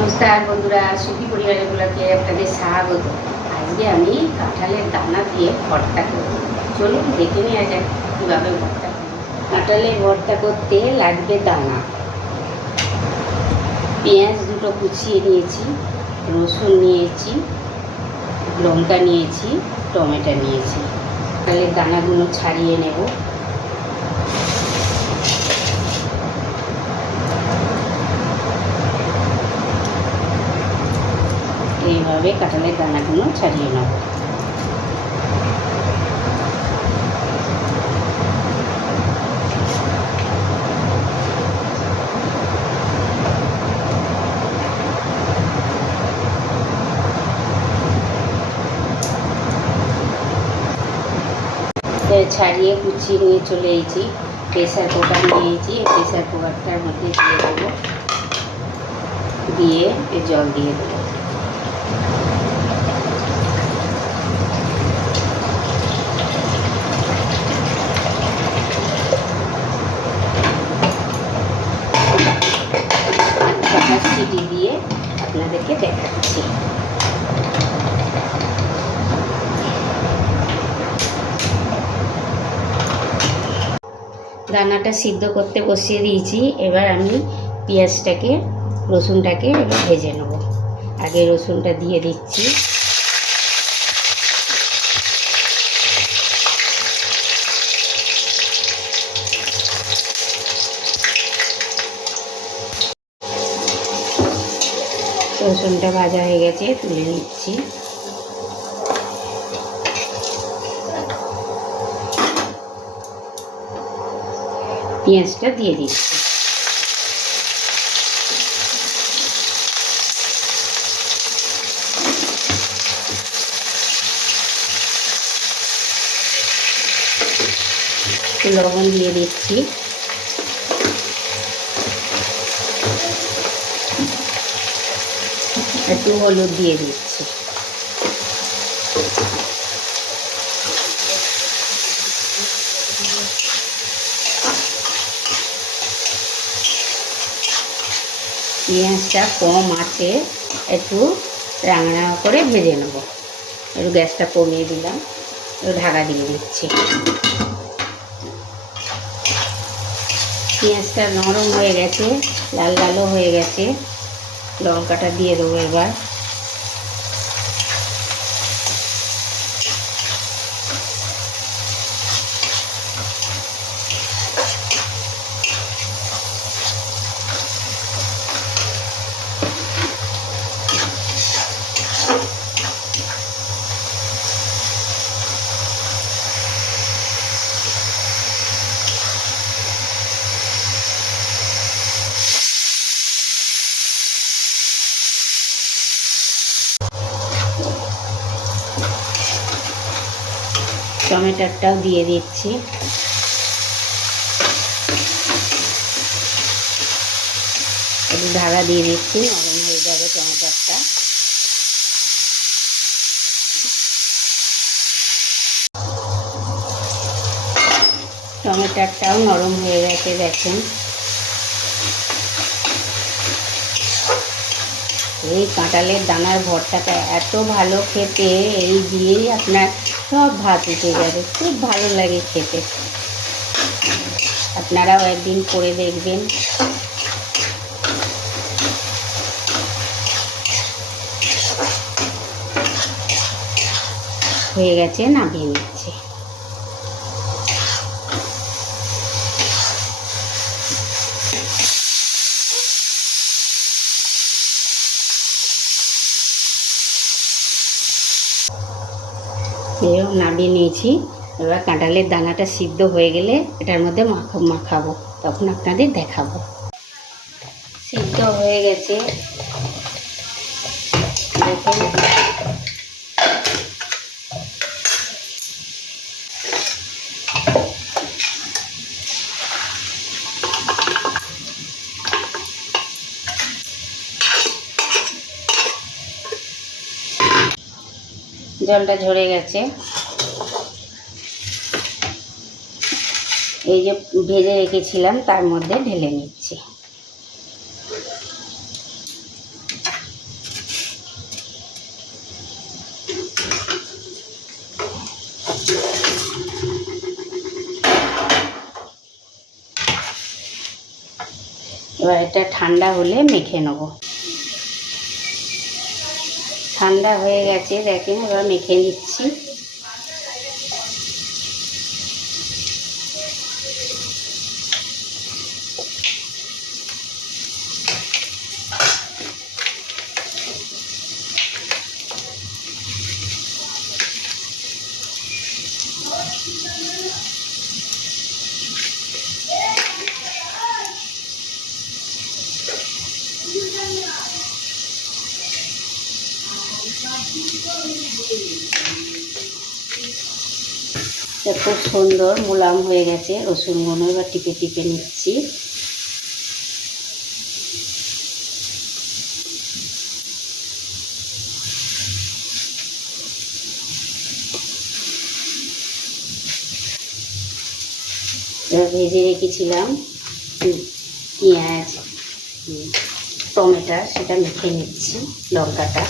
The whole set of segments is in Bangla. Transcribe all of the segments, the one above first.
নমস্কার বন্ধুরা, সুখী পরিবারের ব্লগে আপনাদের স্বাগত। আজকে আমি কাঁঠালের দানা দিয়ে ভর্তা করব। চলুন দেখে নেওয়া যাক কীভাবে ভর্তা করব। কাঁঠালের ভর্তা করতে লাগবে দানা, পেঁয়াজ দুটো কুচিয়ে নিয়েছি, রসুন নিয়েছি, লঙ্কা নিয়েছি, টমেটো নিয়েছি। কাঁঠালের দানাগুলো ছাড়িয়ে নেব। এইভাবে কাঁঠালের দানাগুলো ছাড়িয়ে নেব। ছাড়িয়ে কুচিয়ে নিয়ে চলে এসেছি। প্রেসার কুকার নিয়েছি, প্রেসার কুকারটার মধ্যে দিয়ে দেবো, দিয়ে জল দিয়ে দেবো। সিটি দিয়ে আপনাদেরকে দেখাচ্ছি। দানাটা সিদ্ধ করতে বসিয়ে দিয়েছি। এবার আমি পেঁয়াজটাকে, রসুনটাকে এবার ভেজে নেব। আগে রসুনটা দিয়ে দিচ্ছি। রসুনটা ভাজা হয়ে গেছে, তুলে নিচ্ছি। পেঁয়াজটা দিয়ে দিচ্ছি। লবণ দিয়ে দিচ্ছি। একটু হলুদ দিয়ে দিচ্ছি। পেঁয়াজটা কম আছে, একটু রাঙা রাঙা করে ভেজে নেব। একটু গ্যাসটা কমিয়ে দিলাম, একটু ঢাকা দিয়ে দিচ্ছি। পেঁয়াজটা নরম হয়ে গেছে, লাল লালও হয়ে গেছে। লঙ্কাটা দিয়ে দেবো এবার। টমেটোটাও দিয়ে দিচ্ছি। একটু ঢাকা দিয়ে দিচ্ছি, নরম হয়ে যাবে টমেটোটা। টমেটোটাও নরম হয়ে গেছে, দেখেন। এই কাঁঠালের দানার ভর্তাটা এত ভালো খেতে, এই দিয়েই আপনার সব ভাত উঠে যাবে। খুব ভালো লাগে খেতে। আপনারাও একদিন করে দেখবেন। হয়ে গেছে, নামিয়ে নিচ্ছি। এরকম নামিয়ে নিয়েছি। এবার কাঁঠালের দানাটা সিদ্ধ হয়ে গেলে এটার মধ্যে মাখাবো, তখন আপনাদের দেখাবো। সিদ্ধ হয়ে গেছে, দেখেন। জলটা ঝরে গেছে। এই যে ভেজে রেখেছিলাম তার মধ্যে ঢেলে নিচ্ছি। এবার এটা ঠান্ডা হলে মেখে নেব। ঠান্ডা হয়ে গেছে দেখেন, এবার মেখে নিচ্ছি। খুব সুন্দর মোলাম হয়ে গেছে রসুনগুলো, এবার টিপে টিপে নিচ্ছি। এবার ভেজে রেখেছিলাম পেঁয়াজ টমেটো, সেটা মেখে নিচ্ছি। লঙ্কাটা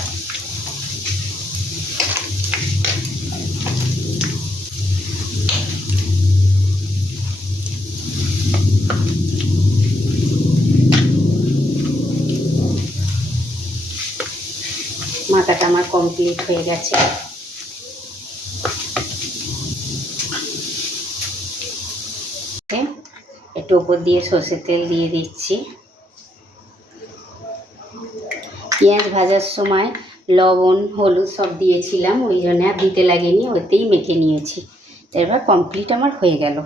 মাখাটা আমার কমপ্লিট হয়ে গেছে। একটু ওপর দিয়ে সর্ষের তেল দিয়ে দিচ্ছি। পেঁয়াজ ভাজার সময় লবণ হলুদ সব দিয়েছিলাম, ওই জন্য আর দিতে লাগেনি, ওতেই মেখে নিয়েছি। এবার কমপ্লিট আমার হয়ে গেল।